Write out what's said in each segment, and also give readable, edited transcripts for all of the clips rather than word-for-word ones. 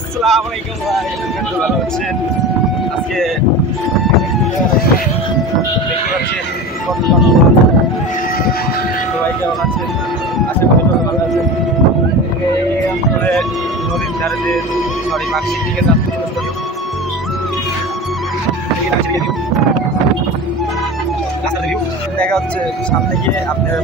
আসসালামু আলাইকুম ভাই, ভালো আছেন? আজকে দেখতে পাচ্ছেন সবাই কেমন আছেন? আশা করি সবাই ভালো আছেন। নদীর ধারে যে বাক্সির দিকে যাচ্ছে দেখা হচ্ছে সামনে গিয়ে আপনারা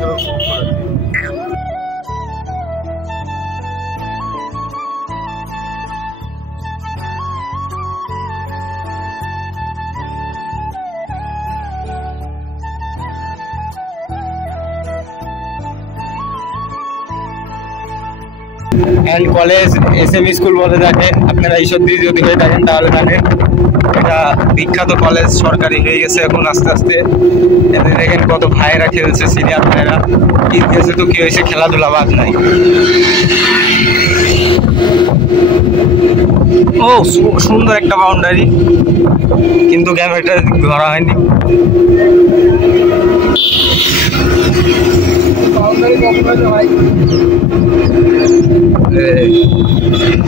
এন্ড কলেজ এসএম স্কুল বলে থাকেন আপনারা। ঈশ্বরদী যদি হয়ে থাকেন তাহলে জানেন এটা বিখ্যাত কলেজ, সরকারি হয়ে গেছে এখন আস্তে আস্তে। এতে দেখেন কত ভাইয়েরা খেলছে, সিনিয়র ভাইয়েরা। কি হয়েছে তো কি হয়েছে, খেলাধুলা বাদ নাই। ও সুন্দর একটা বাউন্ডারি, কিন্তু ক্যামেরাটা ধরা হয়নি।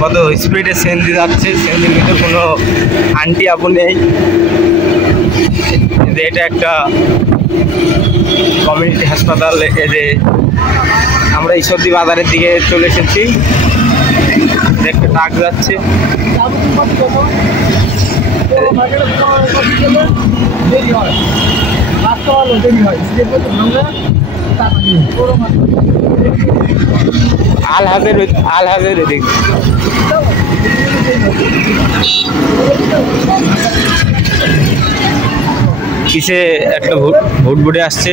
কত স্পিডে সেন্দি যাচ্ছে, সেন্দির ভিতর কোনো আন্টি আপু নেই। এটা একটা কমিউনিটি হাসপাতাল। যে আমরা ঈশ্বরদী বাজারের দিকে চলে এসেছি, একটা ট্রাক যাচ্ছে। আল হাজের এদিক কিসে একটা ভুটভুটে আসছে,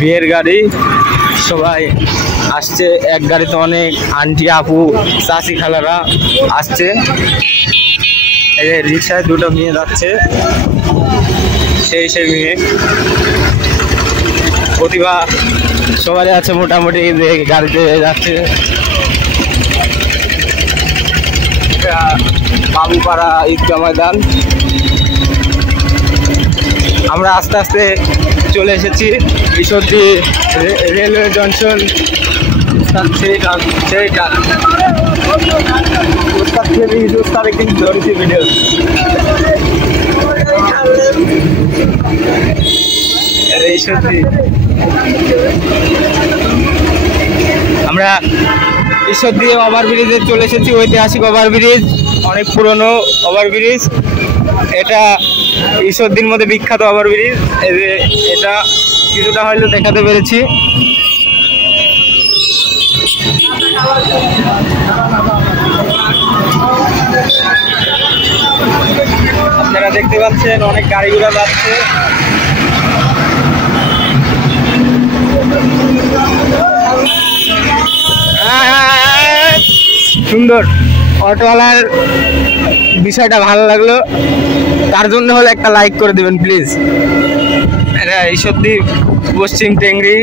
বিয়ের গাড়ি। সবাই আসছে, এক গাড়িতে অনেক আন্টি আপু চাচি খালারা আসছে। এই রিক্সায় দুটো মেয়ে যাচ্ছে, সেই মেয়ে প্রতিভা সবাই আছে মোটামুটি গাড়িতে যাচ্ছে। বাবুপাড়া ঈদগাহ ময়দান। আমরা আস্তে আস্তে চলে এসেছি ঈশ্বরদী রেলওয়ে জংশন। ধরেছি ভিডিও। আমরা ঈশ্বরদী ওভারব্রিজে চলে এসেছি, ঐতিহাসিক ওভারব্রিজ, অনেক পুরনো ওভারব্রিজ। এটা ঈশ্বরদীর মধ্যে বিখ্যাত ওভারব্রিজ। এটা কিছুটা হয়তো দেখাতে পেরেছি। আপনারা দেখতে পাচ্ছেন অনেক গাড়ি ঘোড়া যাচ্ছে। সুন্দর অটোওয়ালার বিষয়টা ভালো লাগলো, তার জন্য হলে একটা লাইক করে দেবেন প্লিজ। এটা ঈশ্বরদী পশ্চিম টেংরি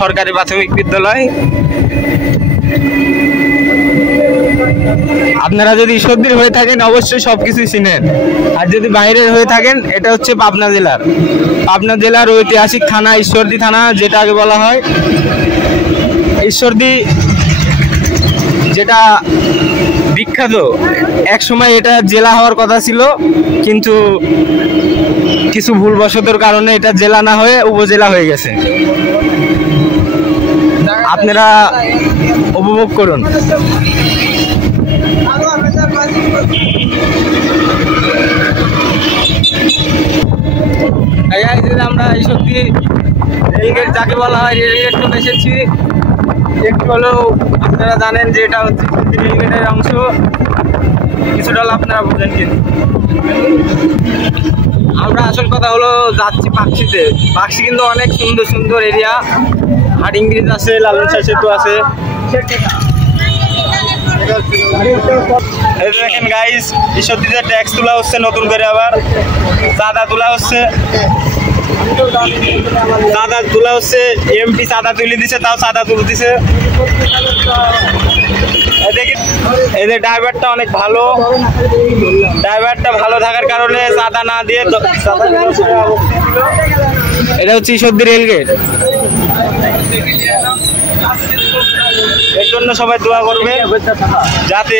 সরকারি প্রাথমিক বিদ্যালয়। আপনারা যদি ঈশ্বরদীর হয়ে থাকেন অবশ্যই সবকিছুই চিনেন, আর যদি বাইরের হয়ে থাকেন এটা হচ্ছে পাবনা জেলার ঐতিহাসিক থানা ঈশ্বরদী থানা, যেটা আগে বলা হয় ঈশ্বরদী, যেটা বিখ্যাত। এক সময় এটা জেলা হওয়ার কথা ছিল, কিন্তু কিছু ভুলবশতর কারণে এটা জেলা না হয়ে উপজেলা হয়ে গেছে। আপনারা উপভোগ করুন। আমরা ঈশ্বরদী রেলগেট, যাকে বলা হয় রেলগেট, চলে এসেছি। একটু হলেও আপনারা জানেন যে এটা হচ্ছে রেলগেটের অংশ, কিছুটা হলো আপনারা বোঝেন। কিন্তু আমরা আসল কথা হলো যাচ্ছি পাকশিতে। পাকশি কিন্তু অনেক সুন্দর সুন্দর এরিয়া। হাডিং ব্রিজ আছে, লালন শাহ সেতু আছে। দেখেন গাইস, ঈশ্বরদীতে ট্যাক্স তোলা হচ্ছে নতুন করে, আবার চাঁদা তোলা হচ্ছে। এমপি চাঁদা তুলে দিছে, তাও চাঁদা তুলে দিছে। এদের ড্রাইভারটা অনেক ভালো, ড্রাইভারটা ভালো থাকার কারণে চাঁদা না দিয়ে এটা হচ্ছে ঈশ্বরদী রেলগেট। এর জন্য সবাই দোয়া করবে যাতে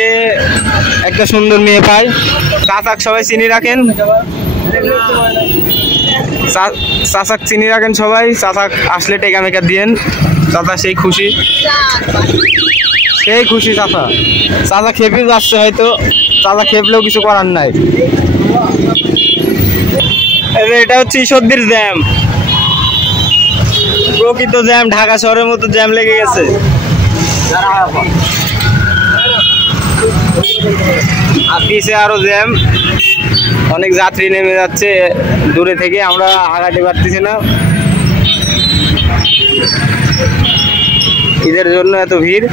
একটা সুন্দর মেয়ে পায়। চাচাক সবাই চিনি রাখেন, চাচাক চিনি রাখেন সবাই। চাচাক আসলে টেকা মেকা দিয়েন, চাচা সেই খুশি, সেই খুশি চাচা। চাচা খেপে যাচ্ছে হয়তো, চাচা খেপলেও কিছু করার নাই। এটা হচ্ছে ঈশ্বরদীর জ্যাম, প্রকৃত জ্যাম। ঢাকা শহরের মতো জ্যাম লেগে গেছে। আর পিছে আরো জ্যাম, অনেক যাত্রী নেমে যাচ্ছে দূরে থেকে, আমরা আগাতে পারতেছি না। ঈদের জন্য এত ভিড়।